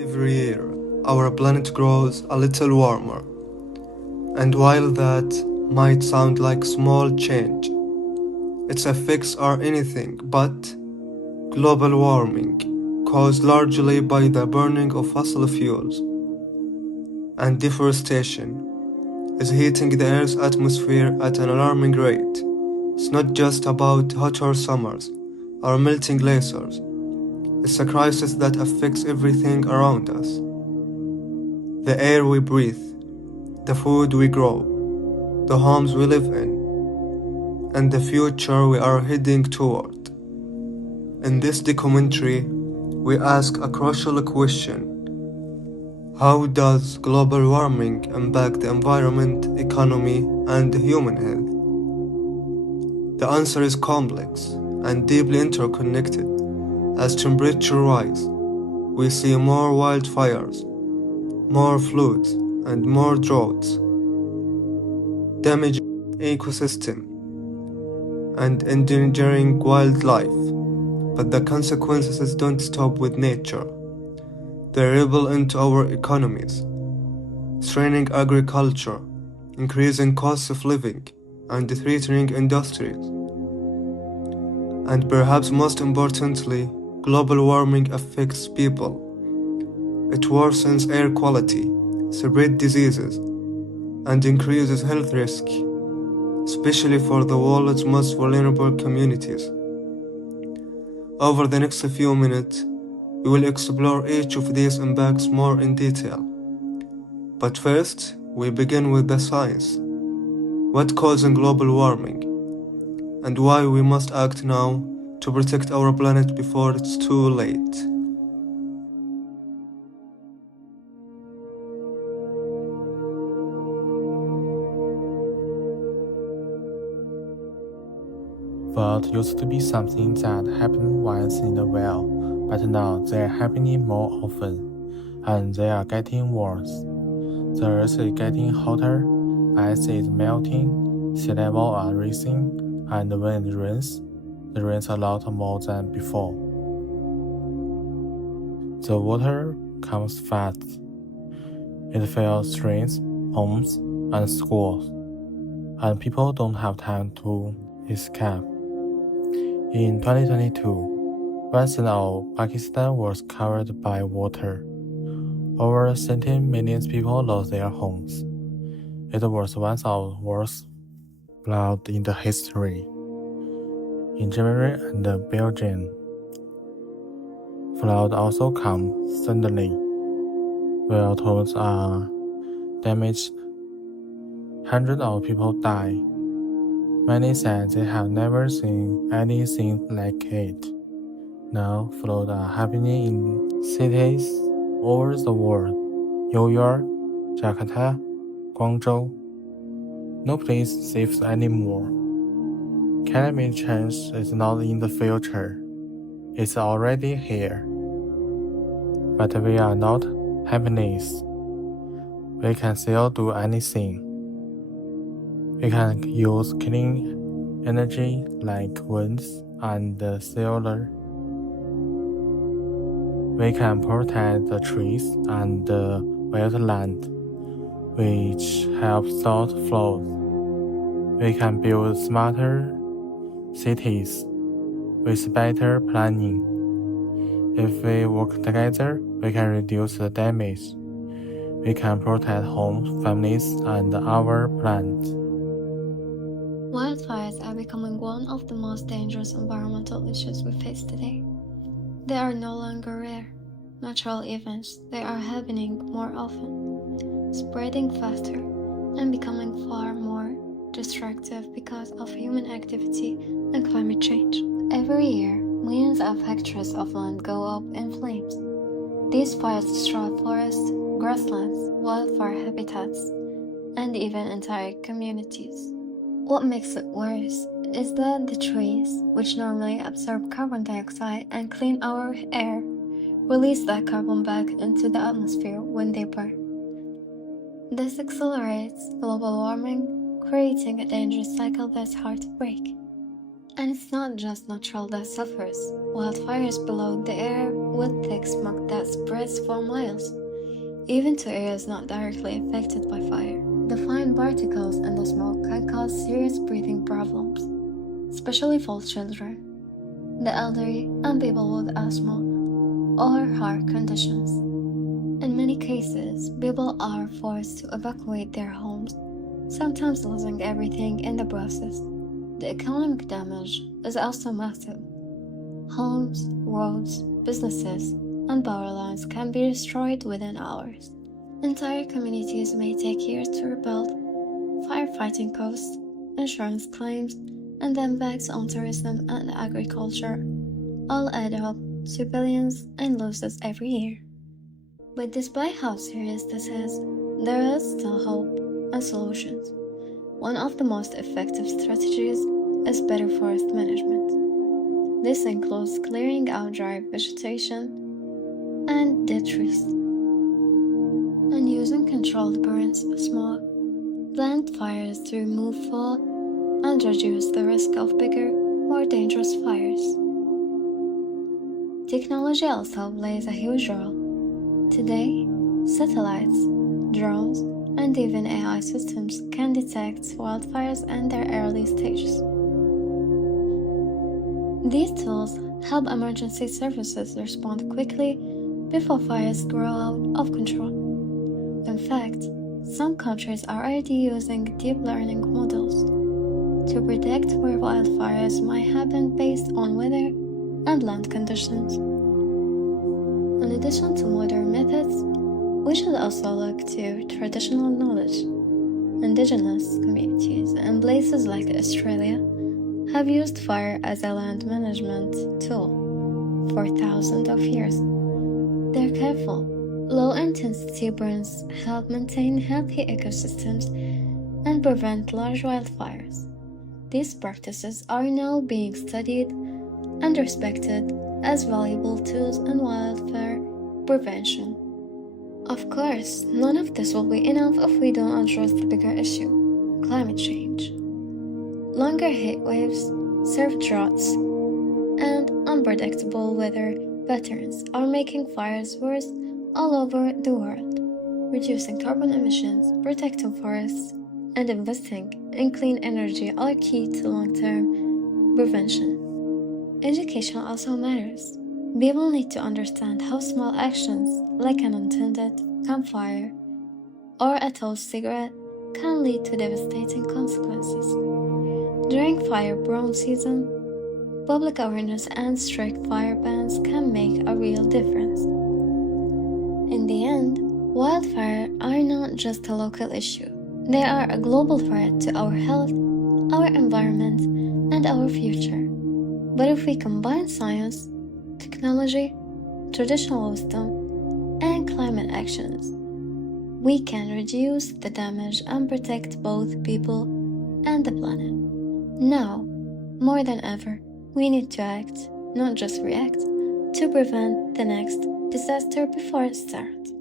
Every year, our planet grows a little warmer, and while that might sound like small change, its effects are anything but global warming, caused largely by the burning of fossil fuels and deforestation, is heating the Earth's atmosphere at an alarming rate. It's not just about hotter summers or melting glaciers. It's a crisis that affects everything around us. The air we breathe, the food we grow, the homes we live in, and the future we are heading toward. In this documentary, we ask a crucial question. How does global warming impact the environment, economy, and human health? The answer is complex and deeply interconnected. As temperatures rise, we see more wildfires, more floods, and more droughts, damaging ecosystem and endangering wildlife. But the consequences don't stop with nature. They ripple into our economies, straining agriculture, increasing costs of living, and threatening industries. And perhaps most importantly, global warming affects people. It worsens air quality, spreads diseases, and increases health risks, especially for the world's most vulnerable communities. Over the next few minutes, we will explore each of these impacts more in detail. But first, we begin with the science. What causes global warming? And why we must act now to protect our planet before it's too late. Flood used to be something that happened once in a while, but now they're happening more often, and they are getting worse. The earth is getting hotter, ice is melting, sea level are rising, and when it rains a lot more than before. The water comes fast. It fills streets, homes, and schools, and people don't have time to escape. In 2022, Western of Pakistan was covered by water. Over 17 million people lost their homes. It was one of the worst floods in the history. In Germany and Belgium, flood also come suddenly, where homes are damaged. Hundreds of people die. Many said they have never seen anything like it. Now floods are happening in cities all over the world. New York, Jakarta, Guangzhou. No place is safe anymore. Climate change is not in the future. It's already here. But we are not happiness. We can still do anything. We can use clean energy like wind and solar. We can protect the trees and the wetland, which help stop floods. We can build smarter cities with better planning. If we work together, we can reduce the damage. We can protect homes, families, and our planet. Wildfires are becoming one of the most dangerous environmental issues we face today. They are no longer rare natural events, they are happening more often, spreading faster, and becoming far more destructive because of human activity and climate change. Every year, millions of hectares of land go up in flames. These fires destroy forests, grasslands, wildfire habitats, and even entire communities. What makes it worse is that the trees, which normally absorb carbon dioxide and clean our air, release that carbon back into the atmosphere when they burn. This accelerates global warming, creating a dangerous cycle that's hard to break. And it's not just natural that suffers. Wildfires blow the air with thick smoke that spreads for miles, even to areas not directly affected by fire. The fine particles in the smoke can cause serious breathing problems, especially for children, the elderly, and people with asthma or heart conditions. In many cases, people are forced to evacuate their homes, sometimes losing everything in the process. The economic damage is also massive. Homes, roads, businesses, and power lines can be destroyed within hours. Entire communities may take years to rebuild. Firefighting costs, insurance claims, and the impacts on tourism and agriculture all add up to billions in losses every year. But despite how serious this is, there is still hope and solutions. One of the most effective strategies is better forest management. This includes clearing out dry vegetation and dead trees, and using controlled burns, smoke, plant fires to remove fall and reduce the risk of bigger, more dangerous fires. Technology also plays a huge role. Today, satellites, drones, and even AI systems can detect wildfires in their early stages. These tools help emergency services respond quickly before fires grow out of control. In fact, some countries are already using deep learning models to predict where wildfires might happen based on weather and land conditions. In addition to modern methods, we should also look to traditional knowledge. Indigenous communities in places like Australia have used fire as a land management tool for thousands of years. They're careful. Low-intensity burns help maintain healthy ecosystems and prevent large wildfires. These practices are now being studied and respected as valuable tools in wildfire prevention. Of course, none of this will be enough if we don't address the bigger issue: climate change. Longer heat waves, severe droughts, and unpredictable weather patterns are making fires worse all over the world. Reducing carbon emissions, protecting forests, and investing in clean energy are key to long-term prevention. Education also matters. People need to understand how small actions, like an untended campfire or a toast cigarette, can lead to devastating consequences. During fire-prone season, public awareness and strict fire bans can make a real difference. In the end, wildfires are not just a local issue. They are a global threat to our health, our environment, and our future. But if we combine science, technology, traditional wisdom, and climate actions, we can reduce the damage and protect both people and the planet. Now, more than ever, we need to act, not just react, to prevent the next disaster before it starts.